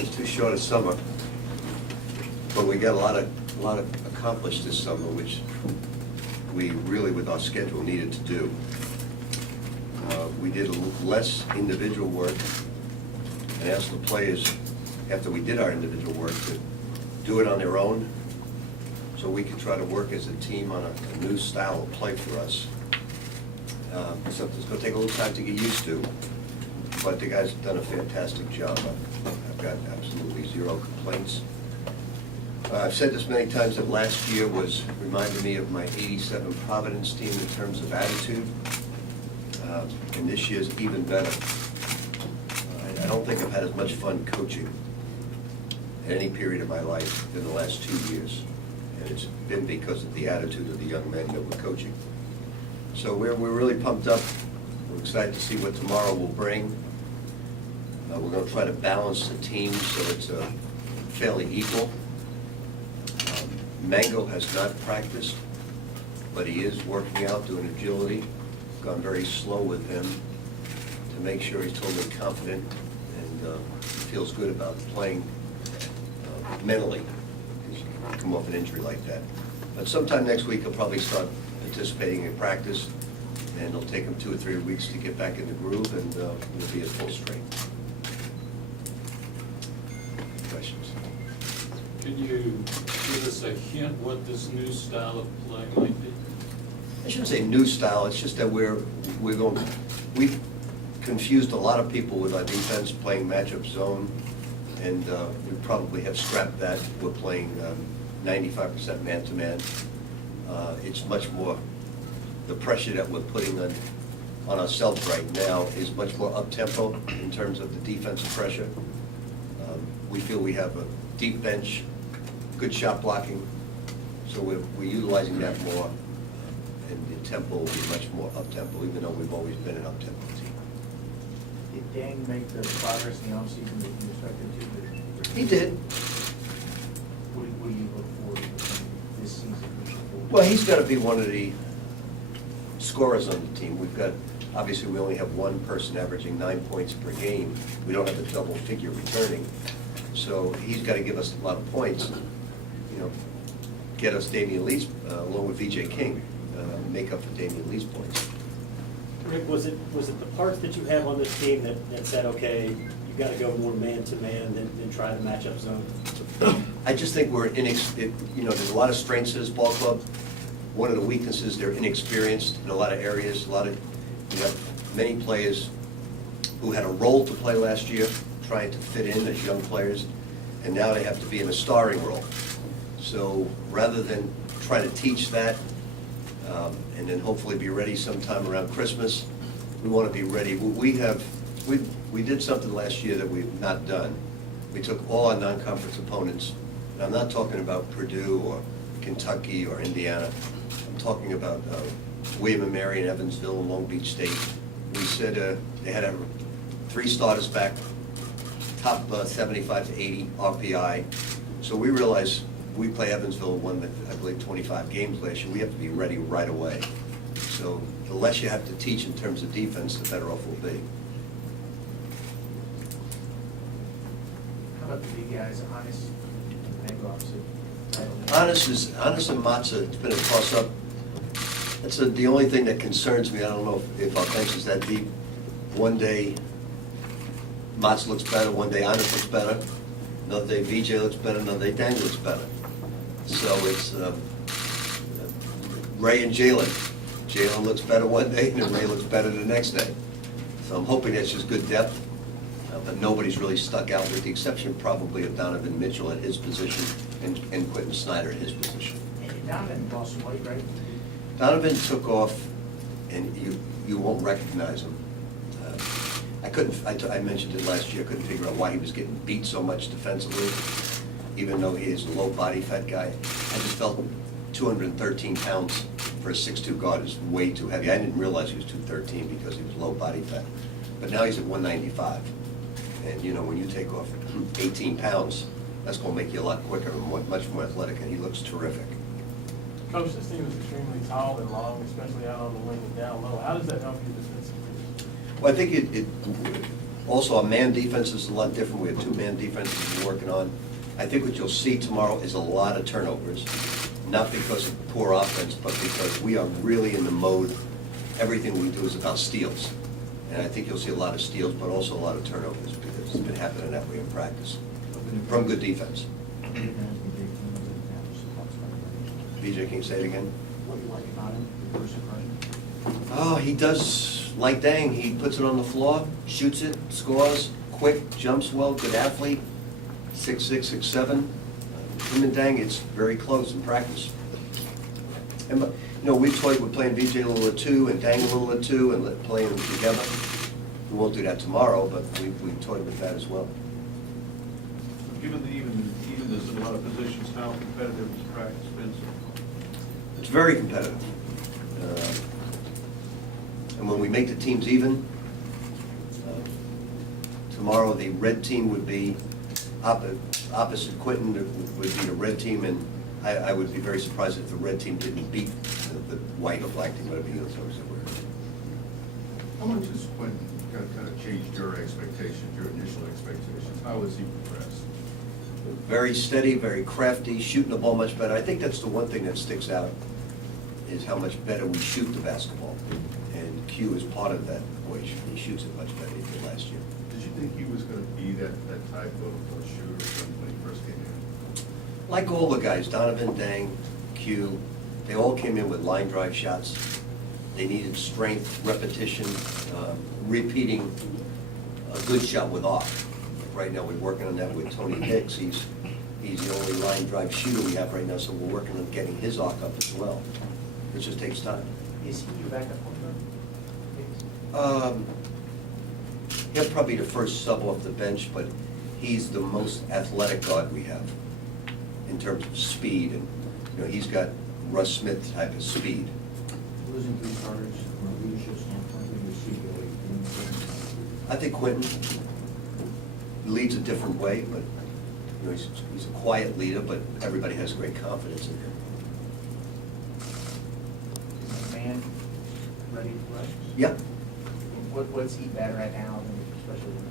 it's too short a summer, but we got a lot of accomplished this summer, which we really, with our schedule, needed to do. We did less individual work and asked the players, after we did our individual work, to do it on their own, so we could try to work as a team on a new style of play for us. Something that's going to take a little time to get used to, but the guys have done a fantastic job. I've got absolutely zero complaints. I've said this many times that last year reminded me of my '87 Providence team in terms of attitude, and this year's even better. I don't think I've had as much fun coaching at any period of my life in the last 2 years, and it's been because of the attitude of the young men that we're coaching. So we're really pumped up. We're excited to see what tomorrow will bring. We're going to try to balance the team so it's fairly equal. Mango has not practiced, but he is working out, doing agility. Gone very slow with him to make sure he's totally confident and feels good about playing mentally. He's come off an injury like that. But sometime next week he'll probably start participating in practice, and it'll take him 2 or 3 weeks to get back in the groove, and we'll be at full strength. Questions? Can you give us a hint what this new style of play might be? I shouldn't say new style, it's just that we've confused a lot of people with our defense playing matchup zone, and we probably have scrapped that. We're playing 95% man-to-man. It's much more, the pressure that we're putting on ourselves right now is much more up-tempo in terms of the defensive pressure. We feel we have a deep bench, good shot blocking, so we're utilizing that more, and the tempo will be much more up-tempo, even though we've always been an up-tempo team. Did Dan make the progress in the offseason that you expected to? He did. What do you look forward to this season? Well, he's got to be one of the scorers on the team. We've got, obviously, we only have one person averaging 9 points per game. We don't have a double figure returning. So he's got to give us a lot of points, get us Damian Lee's, along with VJ King, make up for Damian Lee's points. Rick, was it the parts that you have on this team that said, okay, you got to go more man-to-man than try the matchup zone? I just think we're there's a lot of strengths to this ball club. One of the weaknesses, they're inexperienced in a lot of areas. You have many players who had a role to play last year, trying to fit in as young players, and now they have to be in a starring role. So rather than try to teach that and then hopefully be ready sometime around Christmas, we want to be ready. We did something last year that we've not done. We took all our non-conference opponents, and I'm not talking about Purdue or Kentucky or Indiana. I'm talking about William & Mary and Evansville and Long Beach State. We said they had 3 starters back, top 75 to 80 RPI. So we realized we play Evansville, won, I believe, 25 games last year. We have to be ready right away. So the less you have to teach in terms of defense, the better off we'll be. How about the big guys, Honest and Mango? Honest and Matza, it's been a toss-up. That's the only thing that concerns me. I don't know if our bench is that deep. One day, Matza looks better. One day, Honest looks better. Another day, VJ looks better. Another day, Daniel looks better. So it's Ray and Jalen. Jalen looks better one day, and then Ray looks better the next day. So I'm hoping that's just good depth. But nobody's really stuck out, with the exception probably of Donovan Mitchell at his position and Quentin Snyder at his position. And Donovan lost some weight, right? Donovan took off, and you won't recognize him. I mentioned it last year, I couldn't figure out why he was getting beat so much defensively, even though he is a low body fat guy. I just felt 213 pounds for a 6'2" guard is way too heavy. I didn't realize he was 213 because he was low body fat. But now he's at 195. And when you take off 18 pounds, that's going to make you a lot quicker and much more athletic, and he looks terrific. Coach, this team is extremely tall and long, especially out on the wing and down low. How does that help you defensively? Well, I think Also, our man defense is a lot different. We have 2 man defenses we're working on. I think what you'll see tomorrow is a lot of turnovers, not because of poor offense, but because we are really in the mode, everything we do is about steals. And I think you'll see a lot of steals, but also a lot of turnovers, because it's been happening that way in practice, from good defense. BJ, can you say it again? What do you like about him, your first impression? Oh, he does like Dang. He puts it on the floor, shoots it, scores, quick, jumps well, good athlete, 6'6", 6'7". Him and Dang, it's very close in practice. And, you know, we toyed with playing BJ a little at 2 and Dang a little at 2 and playing them together. We won't do that tomorrow, but we toyed with that as well. Given the evenness in a lot of positions, how competitive has practice been so far? It's very competitive. And when we make the teams even, tomorrow the red team would be opposite Quinton, would be the red team, and I would be very surprised if the red team didn't beat the white or black team, whatever you so How much has Quentin kind of changed your expectations, your initial expectations? How has he progressed? Very steady, very crafty, shooting the ball much better. I think that's the one thing that sticks out, is how much better we shoot the basketball. And Q is part of that equation. He shoots it much better than he did last year. Did you think he was going to be that type of shooter when he first came in? Like all the guys, Donovan, Dang, Q, they all came in with line drive shots. They needed strength, repetition, repeating a good shot with off. Right now, we're working on that with Tony Hicks. He's the only line drive shooter we have right now, so we're working on getting his arc up as well. It just takes time. Is he your backup point guard? He'll probably be the first sub off the bench, but he's the most athletic guard we have in terms of speed, and you know, he's got Russ Smith type of speed. Losing 3 starters from a leadership standpoint, who do you see really doing things? I think Quentin leads a different way, but you know, he's a quiet leader, but everybody has great confidence in him. Is the man ready to rush? Yep. What's he better at now than especially when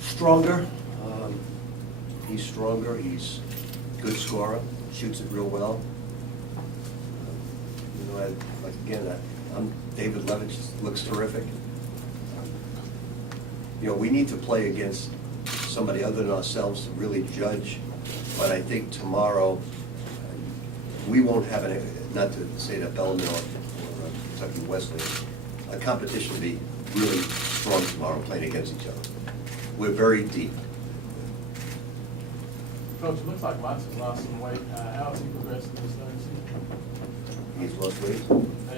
Stronger. He's stronger. He's a good scorer. Shoots it real well. You know, David Levitch looks terrific. You know, we need to play against somebody other than ourselves to really judge. But I think tomorrow, we won't have not to say that Belleville or Kentucky Wesley, a competition will be really strong tomorrow playing against each other. We're very deep. Coach, it looks like Watts has lost some weight. How has he progressed in this third season? He's lost weight.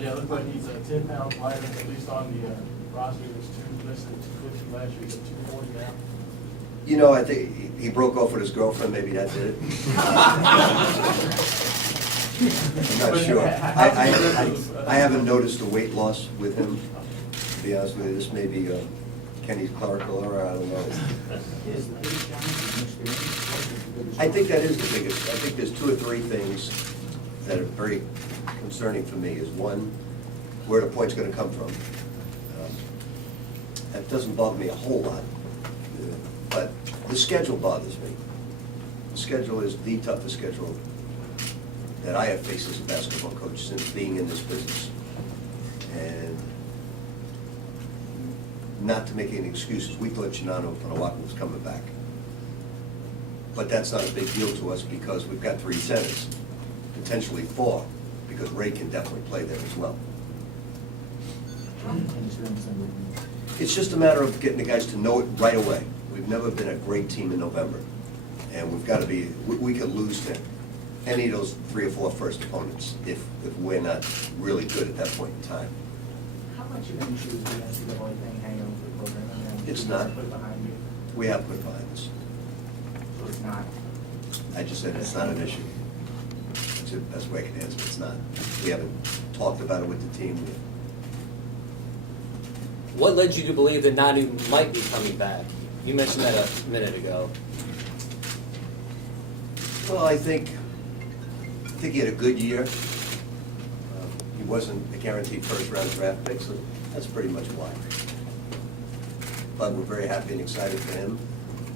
Yeah, it looks like he's 10 pounds lighter, at least on the roster. He was 2 listed 250 last year, he's at 240 now. You know, I think he broke off with his girlfriend, maybe that did it. I'm not sure. I haven't noticed the weight loss with him, to be honest with you. This may be Kenny's clerical error, I don't know. Is the biggest challenge in experience? I think that is the biggest. I think there's 2 or 3 things that are very concerning for me. Is one, where the point's going to come from. That doesn't bother me a whole lot, but the schedule bothers me. The schedule is the toughest schedule that I have faced as a basketball coach since being in this business. And not to make any excuses, we thought Chinano Panawaku was coming back. But that's not a big deal to us because we've got 3 centers, potentially 4, because Ray can definitely play there as well. It's just a matter of getting the guys to know it right away. We've never been a great team in November, and we've got to be, we could lose to any of those 3 or 4 first opponents if we're not really good at that point in time. How much of an issue is the NCAA thing hanging over the program? I mean, It's you not. Put it behind you, We have put it behind us. so it's not. I just said it's not an issue. That's the best way I can answer. It's not. We haven't talked about it with the team. What led you to believe that Nadu might be coming back? You mentioned that a minute ago. Well, I think he had a good year. He wasn't a guaranteed first-round draft pick, so that's pretty much why. but we're very happy and excited for him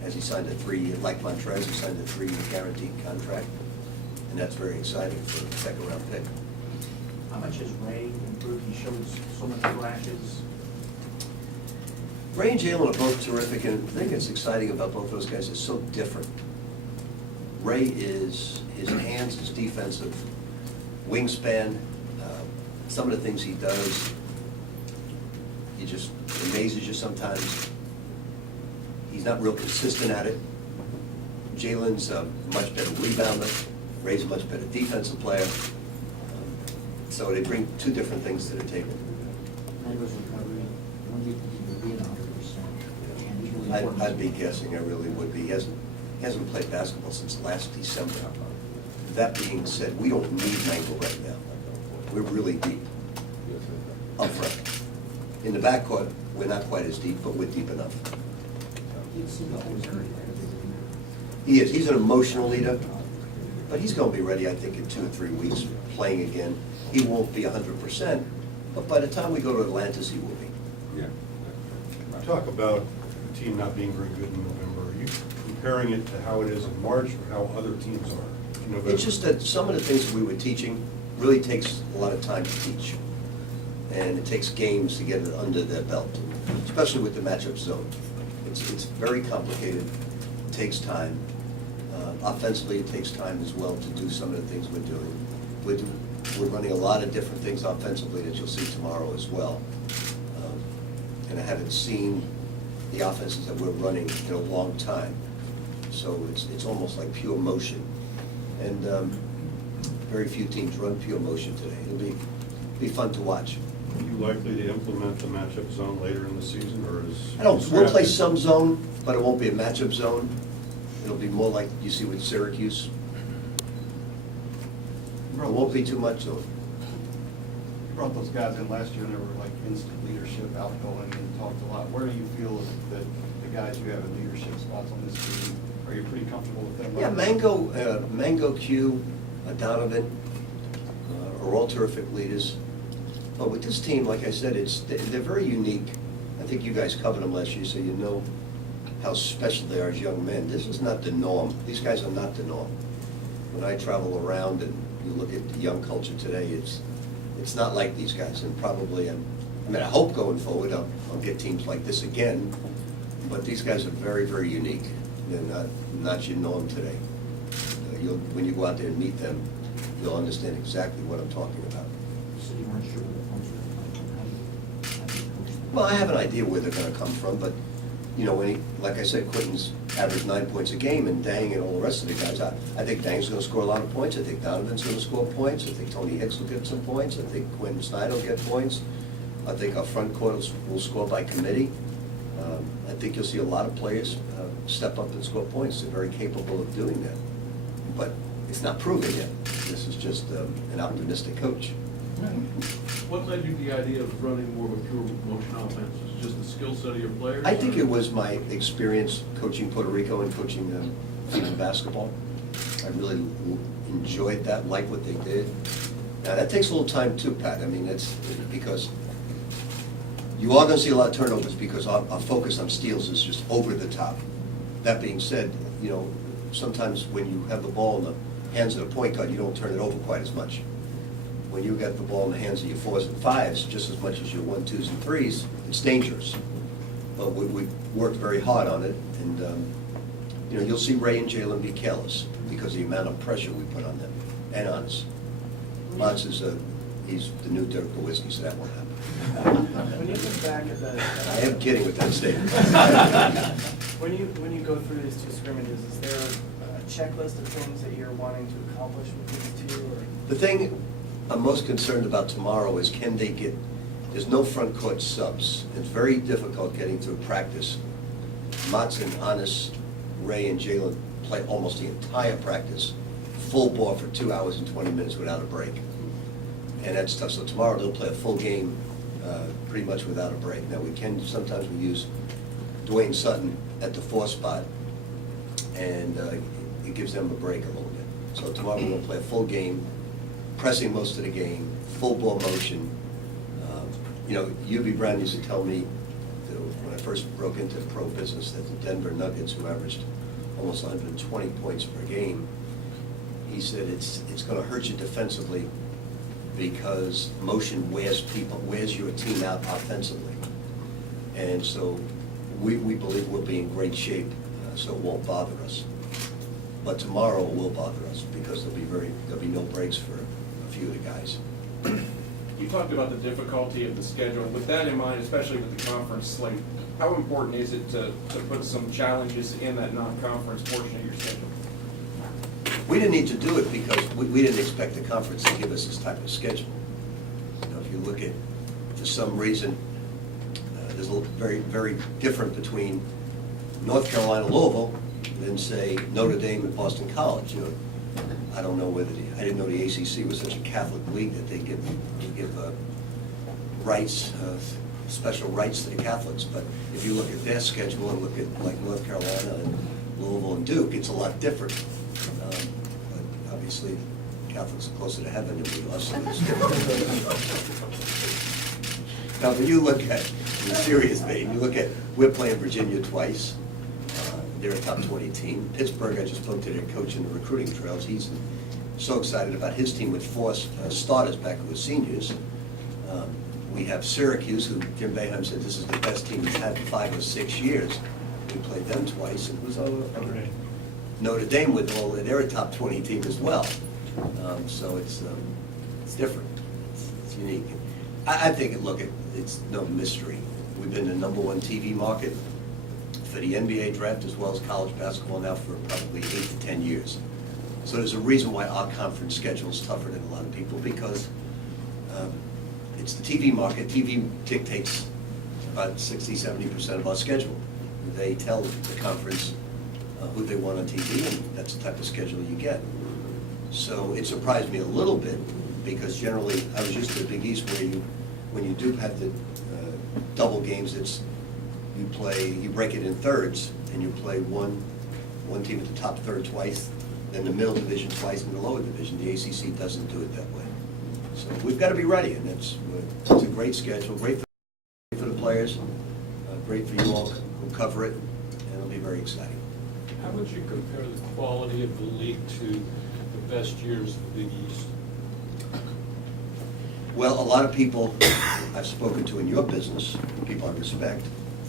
as he signed a 3-year, like Montrez, he signed a 3-year guaranteed contract, and that's very exciting for a second-round pick. How much has Ray improved? He showed so many flashes. Ray and Jalen are both terrific, and the thing that's exciting about both those guys is so different. Ray is, his hands, his defensive wingspan, some of the things he does, he just amazes you sometimes. He's not real consistent at it. Jalen's a much better rebounder. Ray's a much better defensive player. So they bring two different things to the table. Mayber's recovery, when do you think he will be at 100%? And he's really important. I'd be guessing, I really would be. He hasn't played basketball since last December. That being said, we don't need Mango right now. We're really deep up front. In the backcourt, we're not quite as deep, but we're deep enough. He seemed to always hurt. He is. He's an emotional leader, but he's going to be ready, I think, in 2 or 3 weeks, playing again. He won't be 100%, but by the time we go to Atlantis, he will be. Yeah. Talk about the team not being very good in November. Are you comparing it to how it is in March or how other teams are in November? It's just that some of the things that we were teaching really takes a lot of time to teach. And it takes games to get it under their belt, especially with the matchup zone. It's very complicated, it takes time. Offensively, it takes time as well to do some of the things we're doing. We're running a lot of different things offensively that you'll see tomorrow as well. And I haven't seen the offenses that we're running in a long time. So it's almost like pure motion. And very few teams run pure motion today. It'll be fun to watch. Are you likely to implement the matchup zone later in the season, or is? We'll play some zone, but it won't be a matchup zone. It'll be more like you see with Syracuse. It won't be too much zone. You brought those guys in last year and they were like instant leadership, outgoing, and talked a lot. Where do you feel that the guys you have in leadership spots on this team, are you pretty comfortable with them? Yeah, Mango, Q, Donovan are all terrific leaders. But with this team, like I said, they're very unique. I think you guys covered them last year, so you know how special they are as young men. This is not the norm. These guys are not the norm. When I travel around and you look at the young culture today, it's not like these guys. And probably, I hope going forward I'll get teams like this again. But these guys are very, very unique. They're not your norm today. When you go out there and meet them, you'll understand exactly what I'm talking about. You said you weren't sure where the funds were coming from. How do you coach them? Well, I have an idea where they're going to come from, but, like I said, Quentin's averaged 9 points a game, and Dang and all the rest of the guys, I think Dang's going to score a lot of points. I think Donovan's going to score points. I think Tony Hicks will get some points. I think Quentin Snyder will get points. I think our front court will score by committee. I think you'll see a lot of players step up and score points. They're very capable of doing that. But it's not proven yet. This is just an optimistic coach. What led you to the idea of running more of a pure motion offense? Was it just the skill set of your players? I think it was my experience coaching Puerto Rico and coaching FIBA basketball. I really enjoyed that, liked what they did. Now, that takes a little time too, Pat. That's because you are going to see a lot of turnovers because our focus on steals is just over the top. That being said, sometimes when you have the ball in the hands of the point guard, you don't turn it over quite as much. When you get the ball in the hands of your 4s and 5s, just as much as your 1, 2s, and 3s, it's dangerous. But we worked very hard on it, and you'll see Ray and Jalen be careless because of the amount of pressure we put on them, and on us. Mons is he's the new Dirk Nowitzki, so that won't happen. When you look back at the. I am kidding with that statement. When you go through these two scrimmages, is there a checklist of things that you're wanting to accomplish with these two? Or? The thing I'm most concerned about tomorrow is there's no front court subs. It's very difficult getting to a practice. Matson, Anis, Ray, and Jalen play almost the entire practice, full ball for 2 hours and 20 minutes without a break. And that's tough. So tomorrow they'll play a full game pretty much without a break. Now sometimes we use Dwayne Sutton at the 4 spot, and it gives them a break a little bit. So tomorrow we're going to play a full game, pressing most of the game, full ball motion. UB Brown used to tell me, when I I first broke into the pro business, that the Denver Nuggets, who averaged almost 120 points per game, he said it's going to hurt you defensively because motion wears your team out offensively. And so we believe we'll be in great shape, so it won't bother us. But tomorrow it will bother us because there'll be no breaks for a few of the guys. You talked about the difficulty of the schedule. With that in mind, especially with the conference slate, how important is it to put some challenges in that non-conference portion of your schedule? We didn't need to do it because we didn't expect the conference to give us this type of schedule. You know, if you look at, for some reason, there's a very, very different between North Carolina, Louisville, than say Notre Dame and Boston College. You know, I don't know whether I didn't know the ACC was such a Catholic league that they give rights, special rights to the Catholics. But if you look at their schedule and look at like North Carolina and Louisville and Duke, it's a lot different. But obviously, Catholics are closer to heaven than we are, so it's different. Now, when you look at, in a serious vein, you look at, we're playing Virginia twice. They're a top 20 team. Pittsburgh, I just spoke to their coach in the recruiting trails. He's so excited about his team with 4 starters back who are seniors. We have Syracuse, who Jim Boeheim said this is the best team he's had in 5 or 6 years. We played them twice. And it was Notre Dame with all, they're a top 20 team as well. So it's different. It's unique. I think, look, it's no mystery. We've been the #1 TV market for the NBA draft as well as college basketball now for probably 8 to 10 years. So there's a reason why our conference schedule is tougher than a lot of people, because it's the TV market. TV dictates about 60–70% of our schedule. They tell the conference who they want on TV, and that's the type of schedule you get. So it surprised me a little bit, because generally I was used to the Big East, where when you do have the double games, you break it in thirds, and you play one team at the top third twice, then the middle division twice, and the lower division. The ACC doesn't do it that way. So we've got to be ready, and it's a great schedule, great for the players, great for you all who cover it, and it'll be very exciting. How would you compare the quality of the league to the best years of the Big East? Well, a lot of people I've spoken to in your business, people I respect,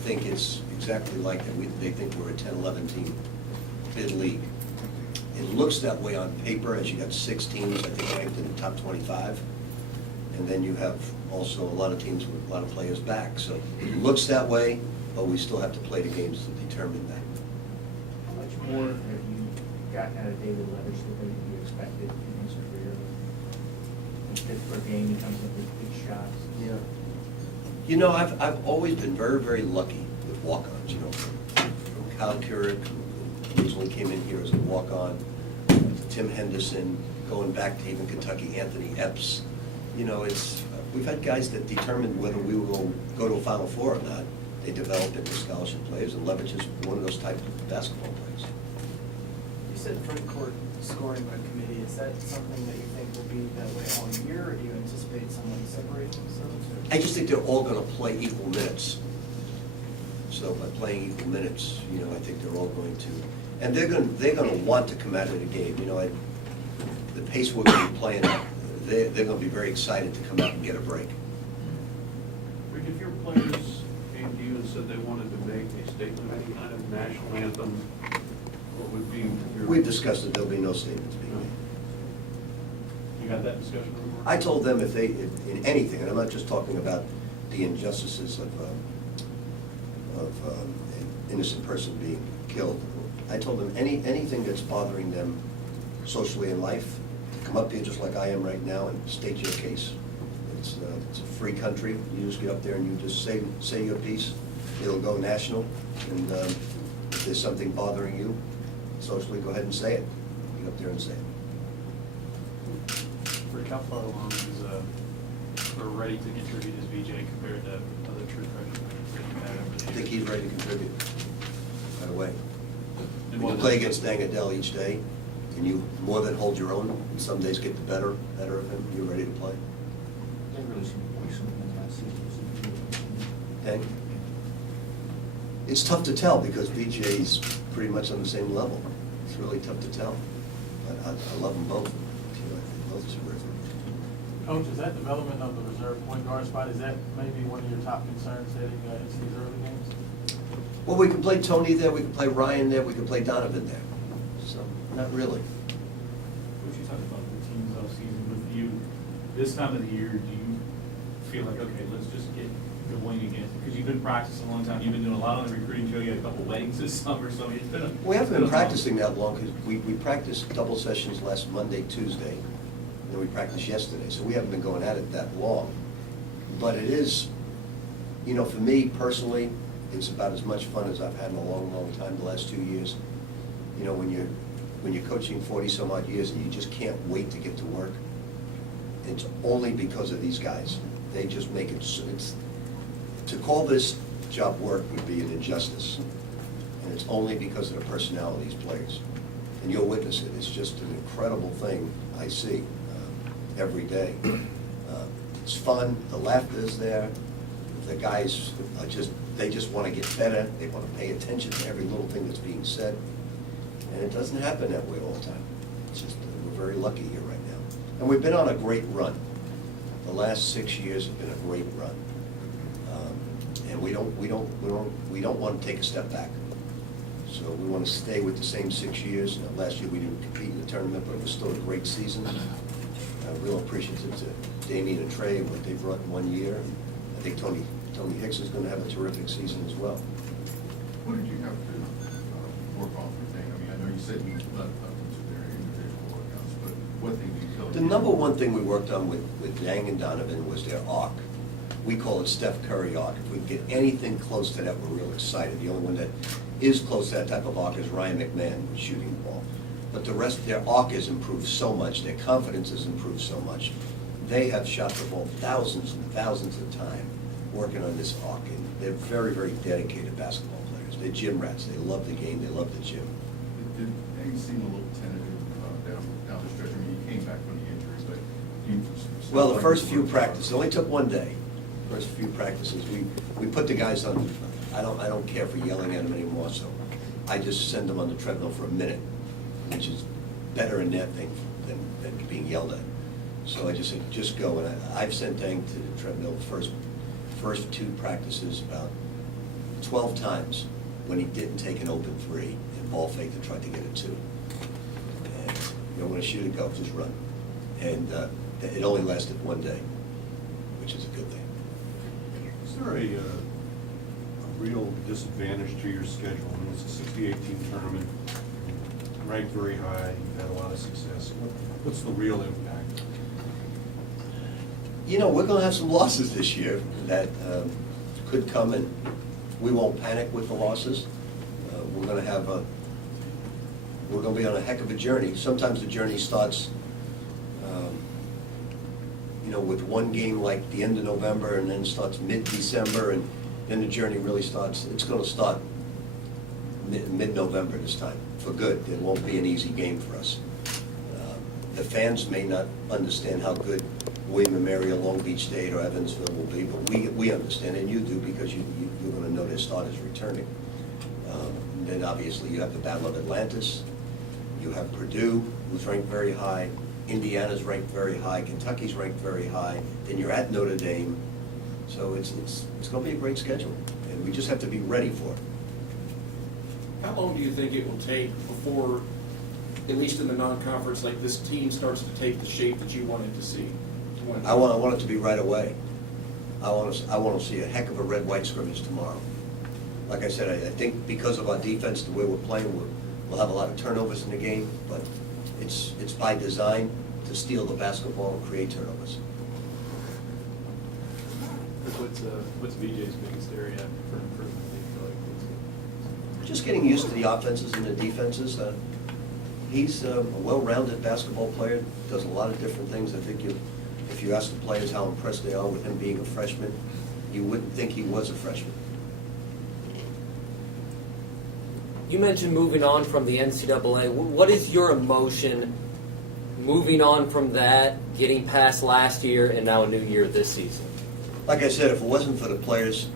think it's exactly like that. They think we're a 10-11 team bid league. It looks that way on paper, as you got 6 teams, I think, ranked in the top 25. And then you have also a lot of teams with a lot of players back. So it looks that way, but we still have to play the games to determine that. How much more have you gotten out of David Leatherstone than you expected in his career? In Pittsburgh game, he comes up with big shots. Yeah. You know, I've always been very, very lucky with walk-ons, you know, from Kyle Keurig, who originally came in here as a walk-on, to Tim Henderson, going back to even Kentucky, Anthony Epps. You know, we've had guys that determined whether we will go to a Final Four or not. They developed into scholarship players, and Leverage is one of those type of basketball players. You said front court scoring by committee. Is that something that you think will be that way all year, or do you anticipate someone separating themselves? I just think they're all going to play equal minutes. So by playing equal minutes, you know, I think they're all going to, and they're going to want to come out of the game. You know, the pace we're going to be playing at, they're going to be very excited to come out and get a break. Rick, if your players came to you and said they wanted to make a statement, any kind of national anthem, what would be your... We've discussed it. There'll be no statements being made. You had that discussion before? I told them if in anything, and I'm not just talking about the injustices of an innocent person being killed. I told them anything that's bothering them socially in life, come up here just like I am right now and state your case. It's a free country. You just get up there and you just say your piece. It'll go national. And if there's something bothering you socially, go ahead and say it. Get up there and say it. Rick, how far along is we're ready to contribute as VJ compared to other true freshmen you've had over the years? I think he's ready to contribute right away. And When you what- play against Dangadell each day, and you more than hold your own, and some days get the better of him, you're ready to play. There really seemed to be some in last season. Thank you. It's tough to tell because BJ's pretty much on the same level. It's really tough to tell. But I love them both. I think both are terrific. Coach, is that development of the reserve point guard spot, is that maybe one of your top concerns heading into these early games? Well, we can play Tony there, we can play Ryan there, we can play Donovan there. So, not really. Coach, you talked about the teams off season with you. This time of the year, do you feel like, okay, let's just get going again? Because you've been practicing a long time, you've been doing a lot on the recruiting show, you had a couple weddings this summer, so it's been a... We haven't been practicing that long because we practiced double sessions last Monday, Tuesday, and then we practiced yesterday. So we haven't been going at it that long. But it is, you know, for me personally, it's about as much fun as I've had in a long, long time, the last 2 years. You know, when you're coaching 40-some odd years and you just can't wait to get to work, it's only because of these guys. They just make it, to call this job work would be an injustice. And it's only because of the personality of these players. And you'll witness it. It's just an incredible thing I see every day. It's fun. The laughter is there. The guys are they just want to get better. They want to pay attention to every little thing that's being said. And it doesn't happen that way all the time. It's just, we're very lucky here right now. And we've been on a great run. The last 6 years have been a great run. And we don't want to take a step back. So we want to stay with the same 6 years. Last year we didn't compete in the tournament, but it was still a great season. Real appreciative to Damien and Trey and what they brought in 1 year. I think Tony Hicks is going to have a terrific season as well. What did you have to work on for thing? I mean, I know you said you left up into their individual workouts, but what thing do you feel? The number one thing we worked on with Yang and Donovan was their arc. We call it Steph Curry arc. If we can get anything close to that, we're real excited. The only one that is close to that type of arc is Ryan McMahon shooting the ball. But the rest, their arc has improved so much, their confidence has improved so much. They have shot the ball thousands and thousands of times working on this arc. And they're very, very dedicated basketball players. They're gym rats. They love the game. They love the gym. Did they seem a little tentative down the stretch? I mean, you came back from the injuries, but you... Well, the first few practices, it only took 1 day. First few practices, we put the guys on, I don't care for yelling at them anymore, so I just send them on the treadmill for a minute, which is better in that thing than being yelled at. So I just said, just go, and I've sent Dang to the treadmill first 2 practices about 12 times when he didn't take an open 3 and ball fake to try to get a 2. And you don't want to shoot it, go, just run. And it only lasted 1 day, which is a good thing. Is there a real disadvantage to your schedule? I mean, it's a 68-team tournament, ranked very high, you've had a lot of success. What's the real impact? You know, we're going to have some losses this year that could come, and we won't panic with the losses. We're going to be on a heck of a journey. Sometimes the journey starts, you know, with 1 game like the end of November, and then starts mid-December, and then the journey really starts. It's going to start mid-November this time, for good. It won't be an easy game for us. The fans may not understand how good William & Mary or Long Beach State or Evansville will be, but we understand, and you do, because you're going to know their starters returning. Then obviously you have the Battle of Atlantis. You have Purdue, who's ranked very high. Indiana's ranked very high. Kentucky's ranked very high. Then you're at Notre Dame. So it's going to be a great schedule, and we just have to be ready for it. How long do you think it will take before, at least in the non-conference, like this team starts to take the shape that you wanted to see? I want it to be right away. I want to see a heck of a red-white scrimmage tomorrow. Like I said, I think because of our defense, the way we're playing, we'll have a lot of turnovers in the game, but it's by design to steal the basketball and create turnovers. What's BJ's biggest area for improvement? Do you feel like Just getting used to the offenses and the defenses. He's a well-rounded basketball player, does a lot of different things. I think if you ask the players how impressed they are with him being a freshman, you wouldn't think he was a freshman. You mentioned moving on from the NCAA. What is your emotion moving on from that, getting past last year, and now a new year this season? Like I said, if it wasn't for the players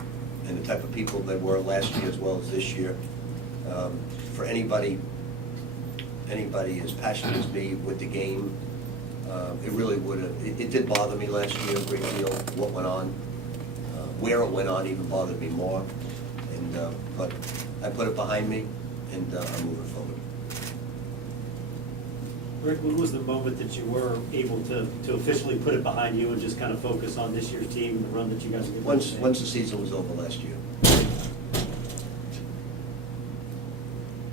and the type of people that were last year as well as this year. For anybody as passionate as me with the game, it really would have, it did bother me last year a great deal, what went on. Where it went on even bothered me more. And, but I put it behind me, and I'm moving forward. Rick, when was the moment that you were able to officially put it behind you and just kind of focus on this year's team and the run that you guys are going to Once the season was over last year.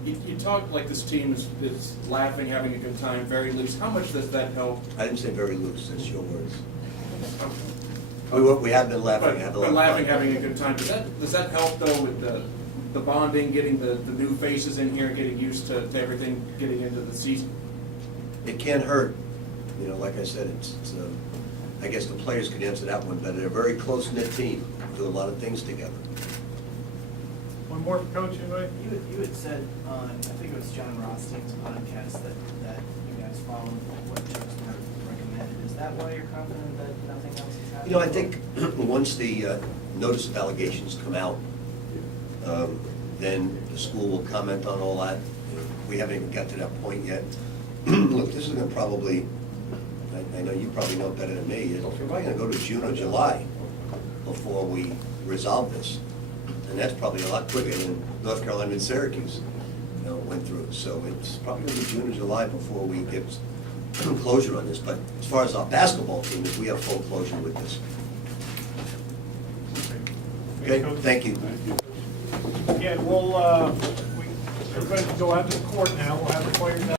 You talk like this team is laughing, having a good time, very loose. How much does that help? I didn't say very loose, that's your words. We have been laughing, have a lot But of laughing, fun. having a good time. Does that help though with the bonding, getting the new faces in here, getting used to everything, getting into the season? It can't hurt. You know, like I said, it's I guess the players could answer that one, but they're a very close-knit team, do a lot of things together. One more for Coach, anybody? You had said on, I think it was John Rothstein's podcast, that you guys followed what Chuck Smart recommended. Is that why you're confident that nothing else is happening? You know, I think once the notice of allegations come out, then the school will comment on all that. We haven't even got to that point yet. Look, this is going to probably, I know you probably know better than me, it's probably going to go to June or July before we resolve this. And that's probably a lot quicker than North Carolina and Syracuse, you know, went through. So it's probably going to be June or July before we get closure on this. But as far as our basketball team, we have full closure with this. Okay, thank you. Yeah, we'll, everybody can go out to the court now, we'll have the players out.